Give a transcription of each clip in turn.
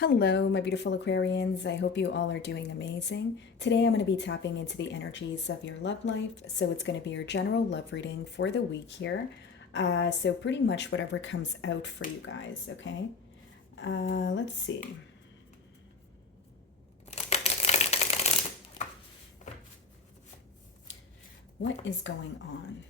Hello, my beautiful Aquarians. I hope you all are doing amazing. Today I'm going to be tapping into the energies of your love life. So it's going to be your general love reading for the week here. So pretty much whatever comes out for you guys, okay? Let's see. What is going on?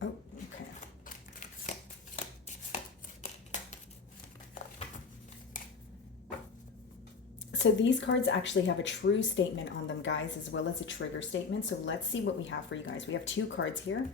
Oh, okay. So these cards actually have a true statement on them, guys, as well as a trigger statement. So let's see what we have for you guys. We have two cards here.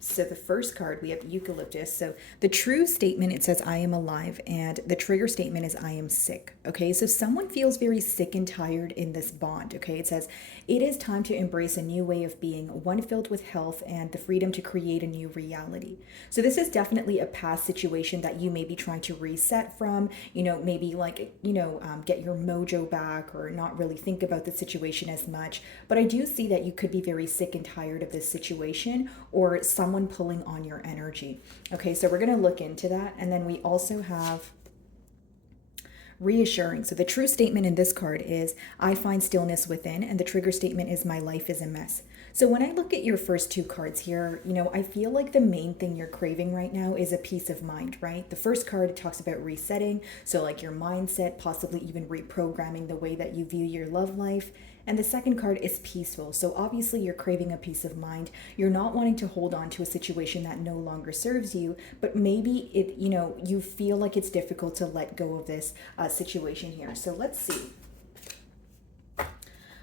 So the first card, we have eucalyptus. So the true statement, it says, I am alive. And the trigger statement is, I am sick. Okay, so someone feels very sick and tired in this bond. Okay, it says, it is time to embrace a new way of being, one filled with health and the freedom to create a new reality. So this is definitely a past situation that you may be trying to reset from, maybe like, get your mojo back or not really think about the situation as much. But I do see that you could be very sick and tired of this situation or someone pulling on your energy. Okay, so we're going to look into that. And then we also have reassuring. So the true statement in this card is, I find stillness within, and the trigger statement is, my life is a mess. So when I look at your first two cards here, I feel like the main thing you're craving right now is a peace of mind, right? The first card talks about resetting, so like your mindset, possibly even reprogramming the way that you view your love life. And the second card is peaceful. So obviously you're craving a peace of mind. You're not wanting to hold on to a situation that no longer serves you, but maybe you feel like it's difficult to let go of this situation here. So let's see.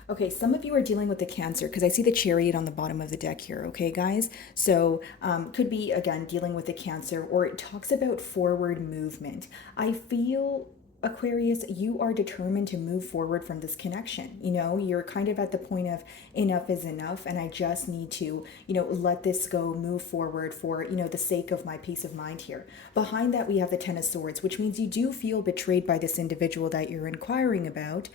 Okay, some of you are dealing with the Cancer because I see the Chariot on the bottom of the deck here, okay, guys? So could be, again, dealing with the Cancer, or it talks about forward movement. I feel, Aquarius, you are determined to move forward from this connection. You're kind of at the point of enough is enough, and I just need to, let this go, move forward for, the sake of my peace of mind here. Behind that, we have the Ten of Swords, which means you do feel betrayed by this individual that you're inquiring about,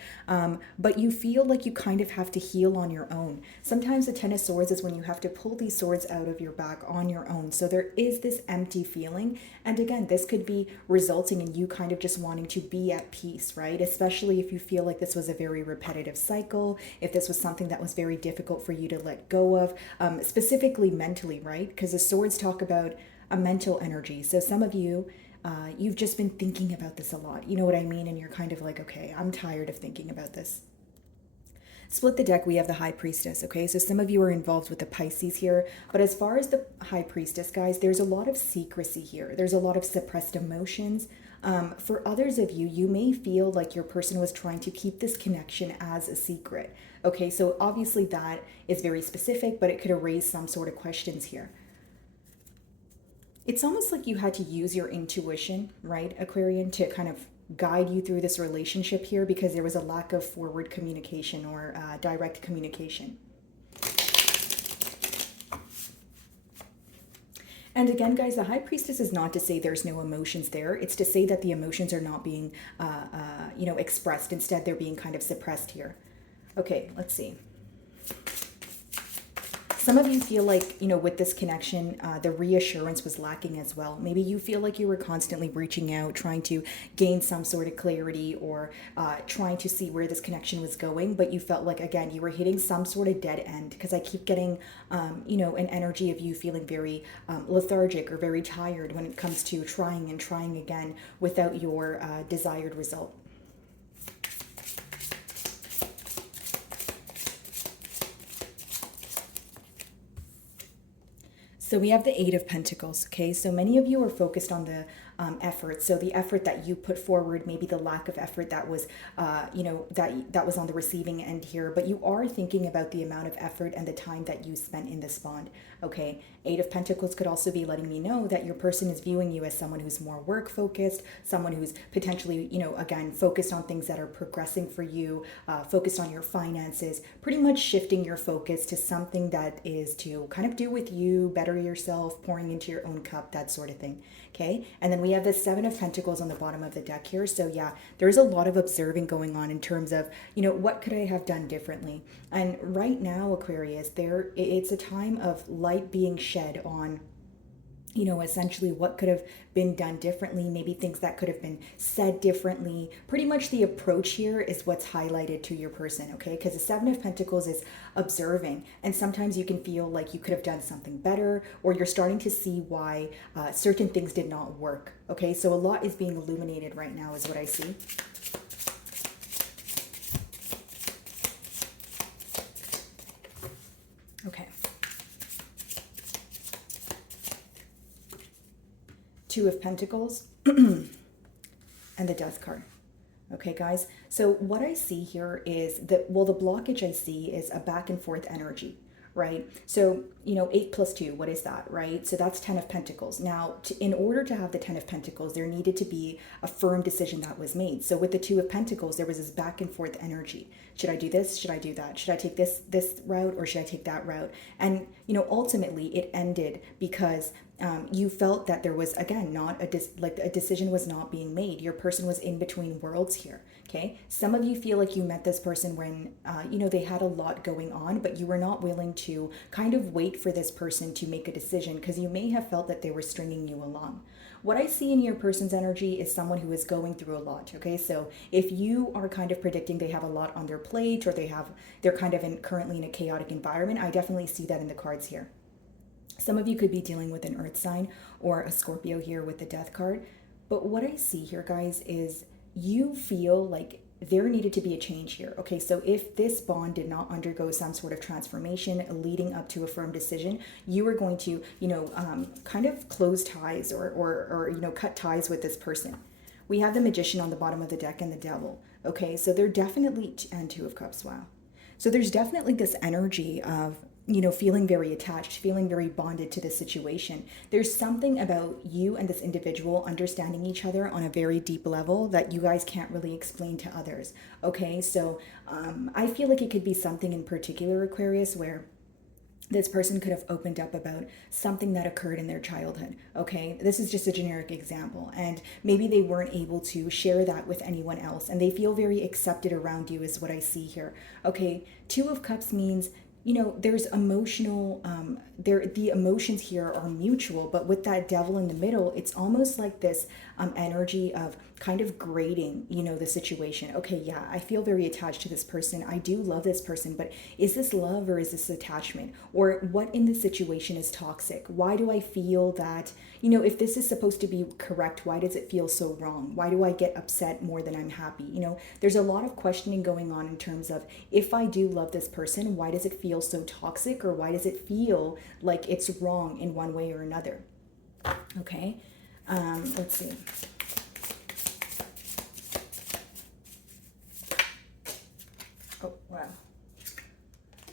but you feel like you kind of have to heal on your own. Sometimes the Ten of Swords is when you have to pull these swords out of your back on your own. So there is this empty feeling. And again, this could be resulting in you kind of just wanting to be at peace, right? Especially if you feel like this was a very repetitive cycle, if this was something that was very difficult for you to let go of, specifically mentally, right? Because the swords talk about a mental energy. So some of you, you've just been thinking about this a lot. You know what I mean? And you're kind of like, okay, I'm tired of thinking about this. Split the deck, we have the High Priestess, okay? So some of you are involved with the Pisces here, but as far as the High Priestess, guys, there's a lot of secrecy here. There's a lot of suppressed emotions. For others of you, you may feel like your person was trying to keep this connection as a secret, okay? So obviously that is very specific, but it could erase some sort of questions here. It's almost like you had to use your intuition, right, Aquarian, to kind of guide you through this relationship here because there was a lack of forward communication or direct communication. And again, guys, the High Priestess is not to say there's no emotions there. It's to say that the emotions are not being, expressed. Instead, they're being kind of suppressed here. Okay, let's see. Some of you feel like, with this connection, the reassurance was lacking as well. Maybe you feel like you were constantly reaching out, trying to gain some sort of clarity or trying to see where this connection was going, but you felt like, again, you were hitting some sort of dead end because I keep getting, an energy of you feeling very lethargic or very tired when it comes to trying and trying again without your desired result. So we have the Eight of Pentacles, okay? So many of you are focused on the effort. So the effort that you put forward, maybe the lack of effort that was, that was on the receiving end here. But you are thinking about the amount of effort and the time that you spent in this bond, okay? Eight of Pentacles could also be letting me know that your person is viewing you as someone who's more work focused, someone who's potentially, again, focused on things that are progressing for you, focused on your finances, pretty much shifting your focus to something that is to kind of do with you, better yourself, pouring into your own cup, that sort of thing. Okay, and then we have the Seven of Pentacles on the bottom of the deck here. So yeah, there's a lot of observing going on in terms of, what could I have done differently? And right now, Aquarius, it's a time of light being shed on essentially what could have been done differently, maybe things that could have been said differently. Pretty much the approach here is what's highlighted to your person, okay? Because the Seven of Pentacles is observing, and sometimes you can feel like you could have done something better, or you're starting to see why certain things did not work, okay? So a lot is being illuminated right now is what I see. Okay. Two of Pentacles and the Death card. Okay, guys. So what I see here is that, well, the blockage I see is a back and forth energy, right? So, 8 plus 2, what is that, right? So that's 10 of Pentacles. Now, in order to have the 10 of Pentacles, there needed to be a firm decision that was made. So with the 2 of Pentacles, there was this back and forth energy. Should I do this? Should I do that? Should I take this route, or should I take that route? And, ultimately it ended because you felt that there was, again, not a decision was not being made. Your person was in between worlds here. Okay. Some of you feel like you met this person when, they had a lot going on, but you were not willing to kind of wait for this person to make a decision because you may have felt that they were stringing you along. What I see in your person's energy is someone who is going through a lot. Okay. So if you are kind of predicting they have a lot on their plate, or they're kind of currently in a chaotic environment, I definitely see that in the cards here. Some of you could be dealing with an earth sign or a Scorpio here with the Death card. But what I see here, guys, is you feel like there needed to be a change here. Okay, so if this bond did not undergo some sort of transformation leading up to a firm decision, you were going to, kind of close ties or cut ties with this person. We have the Magician on the bottom of the deck and the Devil. Okay, so they're definitely, and Two of Cups, wow. So there's definitely this energy of, feeling very attached, feeling very bonded to this situation. There's something about you and this individual understanding each other on a very deep level that you guys can't really explain to others. Okay, so I feel like it could be something in particular, Aquarius, where this person could have opened up about something that occurred in their childhood. Okay, this is just a generic example, and maybe they weren't able to share that with anyone else, and they feel very accepted around you is what I see here. Okay, Two of Cups means, there's emotional, the emotions here are mutual, but with that Devil in the middle, it's almost like this energy of kind of grading, the situation. Okay, yeah, I feel very attached to this person. I do love this person, but is this love or is this attachment? Or what in this situation is toxic? Why do I feel that, if this is supposed to be correct, why does it feel so wrong? Why do I get upset more than I'm happy? There's a lot of questioning going on in terms of, if I do love this person, why does it feel so toxic, or why does it feel like it's wrong in one way or another? Okay, let's see. Oh, wow.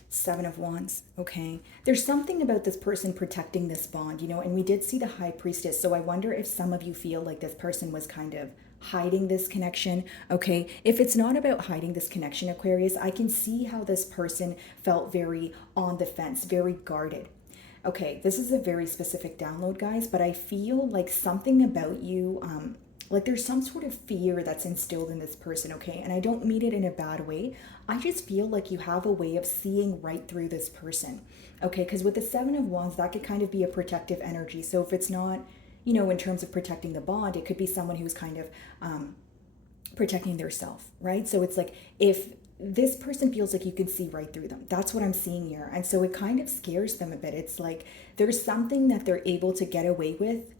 Seven of Wands. Okay. There's something about this person protecting this bond, and we did see the High Priestess. So I wonder if some of you feel like this person was kind of hiding this connection. Okay. If it's not about hiding this connection, Aquarius, I can see how this person felt very on the fence, very guarded. Okay. This is a very specific download, guys, but I feel like something about you, like there's some sort of fear that's instilled in this person, okay? And I don't mean it in a bad way. I just feel like you have a way of seeing right through this person, okay? Because with the Seven of Wands, that could kind of be a protective energy. So if it's not, in terms of protecting the bond, it could be someone who's kind of protecting their self, right? So it's like, if this person feels like you can see right through them, that's what I'm seeing here. And so it kind of scares them a bit. It's like there's something that they're able to get away with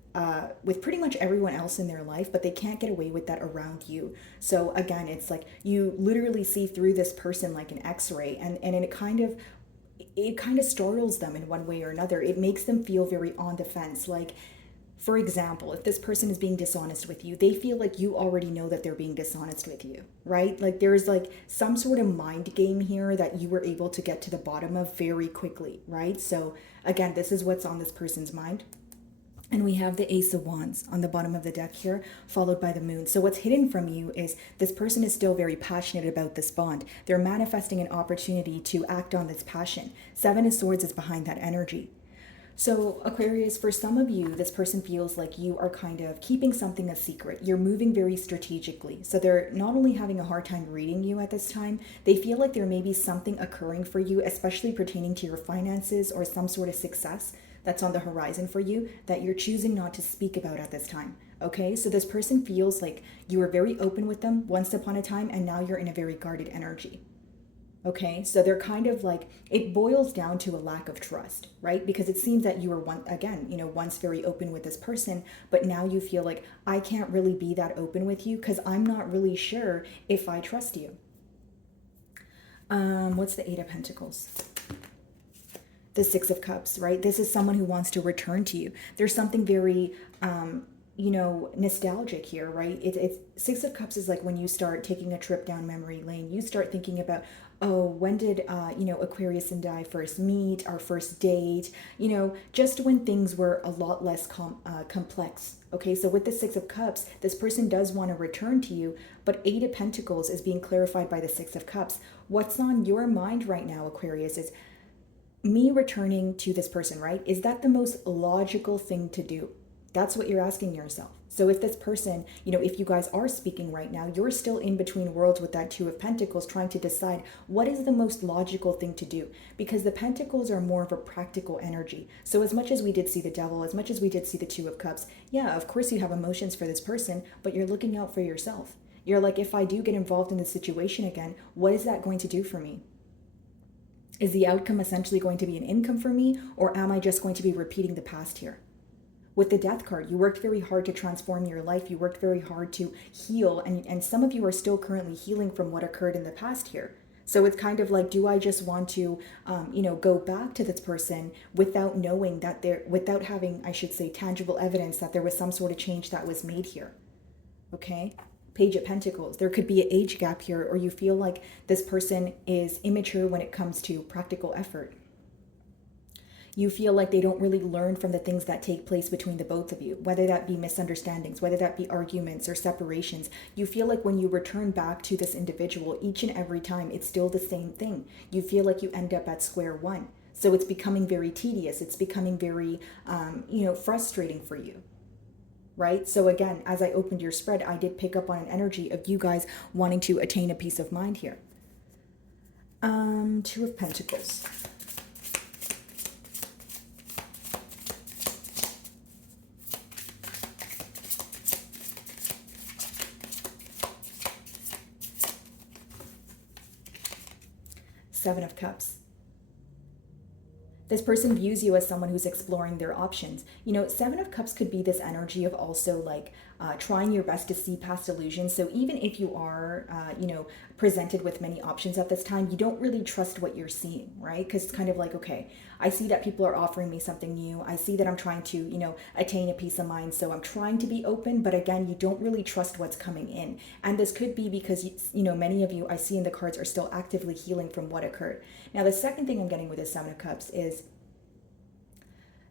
pretty much everyone else in their life, but they can't get away with that around you. So again, it's like you literally see through this person like an X-ray, and it kind of startles them in one way or another. It makes them feel very on the fence. Like, for example, if this person is being dishonest with you, they feel like you already know that they're being dishonest with you, right? Like there's like some sort of mind game here that you were able to get to the bottom of very quickly, right? So again, this is what's on this person's mind. And we have the Ace of Wands on the bottom of the deck here, followed by the Moon. So what's hidden from you is this person is still very passionate about this bond. They're manifesting an opportunity to act on this passion. Seven of Swords is behind that energy. So Aquarius, for some of you, this person feels like you are kind of keeping something a secret. You're moving very strategically. So they're not only having a hard time reading you at this time, they feel like there may be something occurring for you, especially pertaining to your finances or some sort of success. that's on the horizon for you that you're choosing not to speak about at this time. Okay, so this person feels like you were very open with them once upon a time, and now you're in a very guarded energy. Okay, so they're kind of like, it boils down to a lack of trust, right? Because it seems that you were once very open with this person, but now you feel like I can't really be that open with you because I'm not really sure if I trust you. What's the Eight of Pentacles? The Six of Cups, right? This is someone who wants to return to you. There's something very, nostalgic here, right? It's Six of Cups is like when you start taking a trip down memory lane, you start thinking about, oh, when did, Aquarius and I first meet, our first date, just when things were a lot less complex. Okay, so with the Six of Cups, this person does want to return to you, but Eight of Pentacles is being clarified by the Six of Cups. What's on your mind right now, Aquarius, is me returning to this person, right? Is that the most logical thing to do? That's what you're asking yourself. So if this person, if you guys are speaking right now, you're still in between worlds with that Two of Pentacles trying to decide what is the most logical thing to do, because the Pentacles are more of a practical energy. So as much as we did see the Devil, as much as we did see the Two of Cups, yeah, of course you have emotions for this person, but you're looking out for yourself. You're like, if I do get involved in this situation again, what is that going to do for me? Is the outcome essentially going to be an income for me, or am I just going to be repeating the past here? With the Death card, you worked very hard to transform your life. You worked very hard to heal. And some of you are still currently healing from what occurred in the past here. So it's kind of like, do I just want to, go back to this person without knowing that without having, I should say, tangible evidence that there was some sort of change that was made here? Okay. Page of Pentacles. There could be an age gap here, or you feel like this person is immature when it comes to practical effort. You feel like they don't really learn from the things that take place between the both of you, whether that be misunderstandings, whether that be arguments or separations. You feel like when you return back to this individual, each and every time, it's still the same thing. You feel like you end up at square one. So it's becoming very tedious. It's becoming very, frustrating for you. Right? So again, as I opened your spread, I did pick up on an energy of you guys wanting to attain a peace of mind here. Two of Pentacles. Seven of Cups. This person views you as someone who's exploring their options. Seven of Cups could be this energy of also like trying your best to see past illusions. So even if you are, presented with many options at this time, you don't really trust what you're seeing, right? Because it's kind of like, okay, I see that people are offering me something new. I see that I'm trying to, attain a peace of mind. So I'm trying to be open, but again, you don't really trust what's coming in. And this could be because, many of you I see in the cards are still actively healing from what occurred. Now, the second thing I'm getting with the Seven of Cups is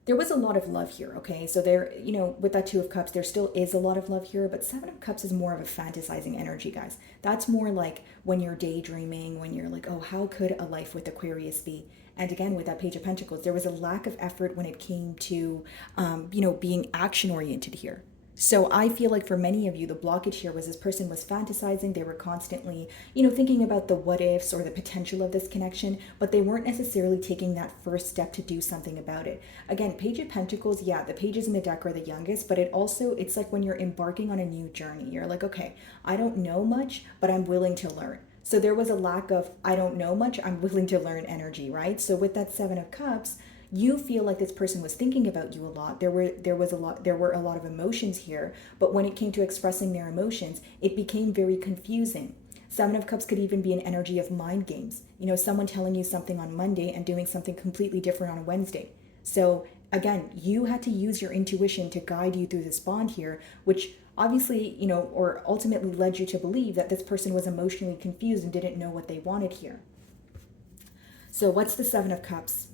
there was a lot of love here, okay? So there, with that Two of Cups, there still is a lot of love here, but Seven of Cups is more of a fantasizing energy, guys. That's more like when you're daydreaming, when you're like, oh, how could a life with Aquarius be? And again, with that Page of Pentacles, there was a lack of effort when it came to, being action-oriented here. So I feel like for many of you, the blockage here was this person was fantasizing. They were constantly, thinking about the what ifs or the potential of this connection, but they weren't necessarily taking that first step to do something about it. Again, Page of Pentacles, yeah, the pages in the deck are the youngest, but it's like when you're embarking on a new journey. You're like, okay, I don't know much, but I'm willing to learn. So there was a lack of, I don't know much, I'm willing to learn energy, right? So with that Seven of Cups, you feel like this person was thinking about you a lot. There were a lot of emotions here, but when it came to expressing their emotions, it became very confusing. Seven of Cups could even be an energy of mind games. Someone telling you something on Monday and doing something completely different on Wednesday. So again, you had to use your intuition to guide you through this bond here, which obviously, or ultimately led you to believe that this person was emotionally confused and didn't know what they wanted here. So what's the Seven of Cups?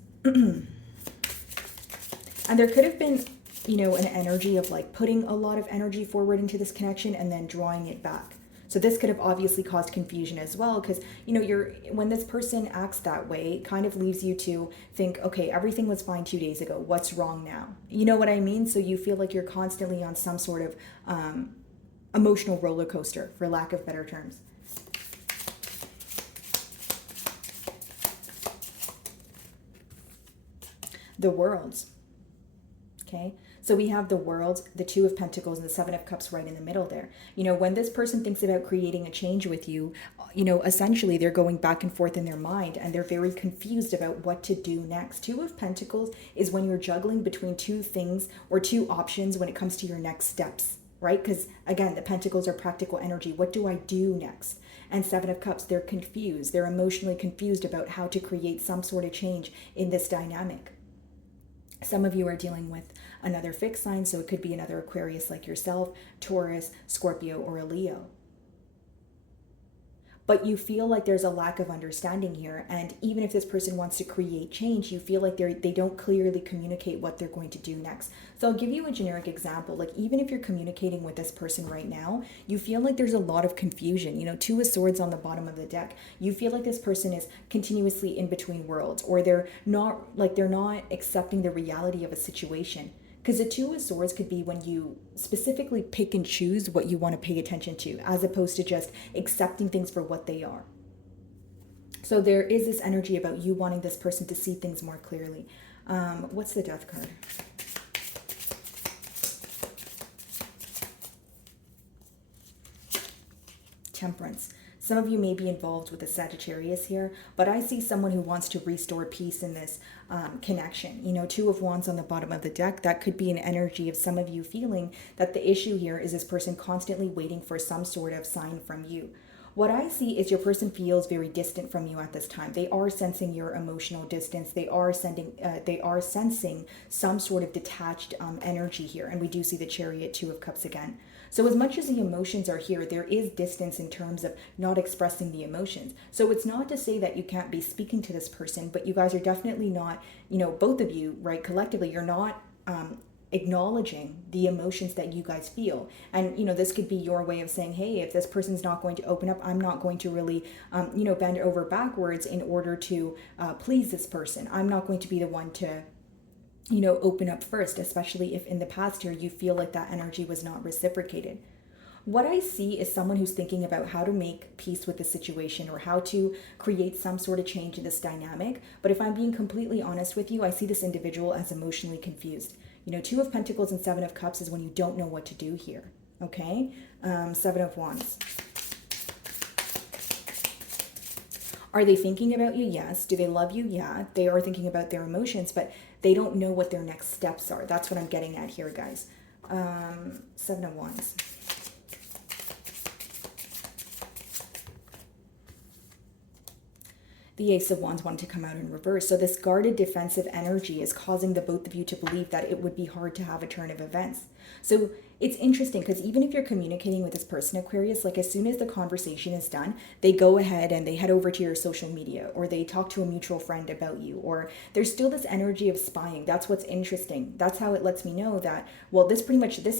And there could have been, an energy of like putting a lot of energy forward into this connection and then drawing it back. So this could have obviously caused confusion as well, because, when this person acts that way, it kind of leaves you to think, okay, everything was fine 2 days ago. What's wrong now? You know what I mean? So you feel like you're constantly on some sort of emotional roller coaster, for lack of better terms. The Worlds. Okay, so we have the World, the Two of Pentacles, and the Seven of Cups right in the middle there. When this person thinks about creating a change with you, essentially they're going back and forth in their mind and they're very confused about what to do next. Two of Pentacles is when you're juggling between two things or two options when it comes to your next steps, right? Because again, the Pentacles are practical energy. What do I do next? And Seven of Cups, they're confused. They're emotionally confused about how to create some sort of change in this dynamic. Some of you are dealing with another fixed sign, so it could be another Aquarius like yourself, Taurus, Scorpio, or a Leo. But you feel like there's a lack of understanding here. And even if this person wants to create change, you feel like they don't clearly communicate what they're going to do next. So I'll give you a generic example. Like even if you're communicating with this person right now, you feel like there's a lot of confusion. Two of Swords on the bottom of the deck. You feel like this person is continuously in between worlds, or they're not accepting the reality of a situation. Because the Two of Swords could be when you specifically pick and choose what you want to pay attention to, as opposed to just accepting things for what they are. So there is this energy about you wanting this person to see things more clearly. What's the Death card? Temperance. Some of you may be involved with a Sagittarius here, but I see someone who wants to restore peace in this connection. Two of Wands on the bottom of the deck, that could be an energy of some of you feeling that the issue here is this person constantly waiting for some sort of sign from you. What I see is your person feels very distant from you at this time. They are sensing your emotional distance. They are sensing some sort of detached energy here. And we do see the Chariot, Two of Cups again. So as much as the emotions are here, there is distance in terms of not expressing the emotions. So it's not to say that you can't be speaking to this person, but you guys are definitely not, both of you, right, collectively, you're not acknowledging the emotions that you guys feel. And this could be your way of saying, hey, if this person's not going to open up, I'm not going to really bend over backwards in order to please this person. I'm not going to be the one to open up first, especially if in the past year you feel like that energy was not reciprocated. What I see is someone who's thinking about how to make peace with the situation or how to create some sort of change in this dynamic. But if I'm being completely honest with you, I see this individual as emotionally confused. Two of Pentacles and Seven of Cups is when you don't know what to do here. Okay? Seven of Wands. Are they thinking about you? Yes. Do they love you? Yeah. They are thinking about their emotions, but they don't know what their next steps are. That's what I'm getting at here, guys. Seven of Wands. The Ace of Wands wanted to come out in reverse. So this guarded defensive energy is causing the both of you to believe that it would be hard to have a turn of events. So it's interesting because even if you're communicating with this person, Aquarius, like as soon as the conversation is done, they go ahead and they head over to your social media, or they talk to a mutual friend about you, or there's still this energy of spying. That's what's interesting. That's how it lets me know that, well, this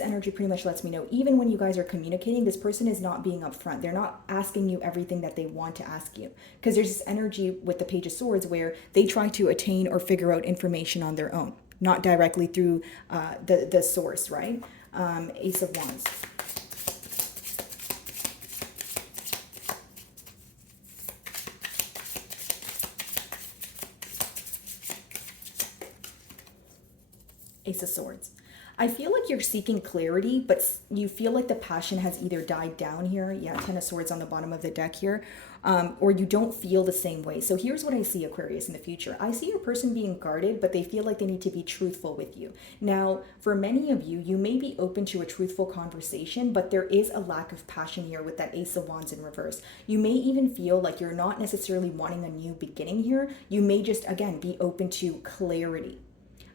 energy pretty much lets me know, even when you guys are communicating, this person is not being upfront. They're not asking you everything that they want to ask you. Because there's this energy with the Page of Swords where they try to attain or figure out information on their own, not directly through the source, right? Ace of Wands. Ace of Swords. I feel like you're seeking clarity, but you feel like the passion has either died down here. Yeah, Ten of Swords on the bottom of the deck here. Or you don't feel the same way. So here's what I see, Aquarius, in the future. I see your person being guarded, but they feel like they need to be truthful with you. Now, for many of you, you may be open to a truthful conversation, but there is a lack of passion here with that Ace of Wands in reverse. You may even feel like you're not necessarily wanting a new beginning here. You may just, again, be open to clarity.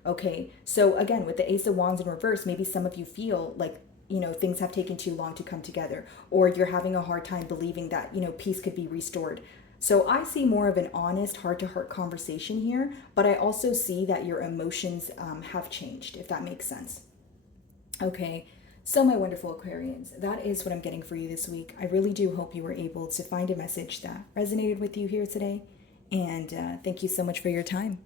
Okay, so again, with the Ace of Wands in reverse, maybe some of you feel like, things have taken too long to come together, or you're having a hard time believing that, peace could be restored. So I see more of an honest heart-to-heart conversation here, but I also see that your emotions have changed, if that makes sense. Okay, so my wonderful Aquarians, that is what I'm getting for you this week. I really do hope you were able to find a message that resonated with you here today, and thank you so much for your time.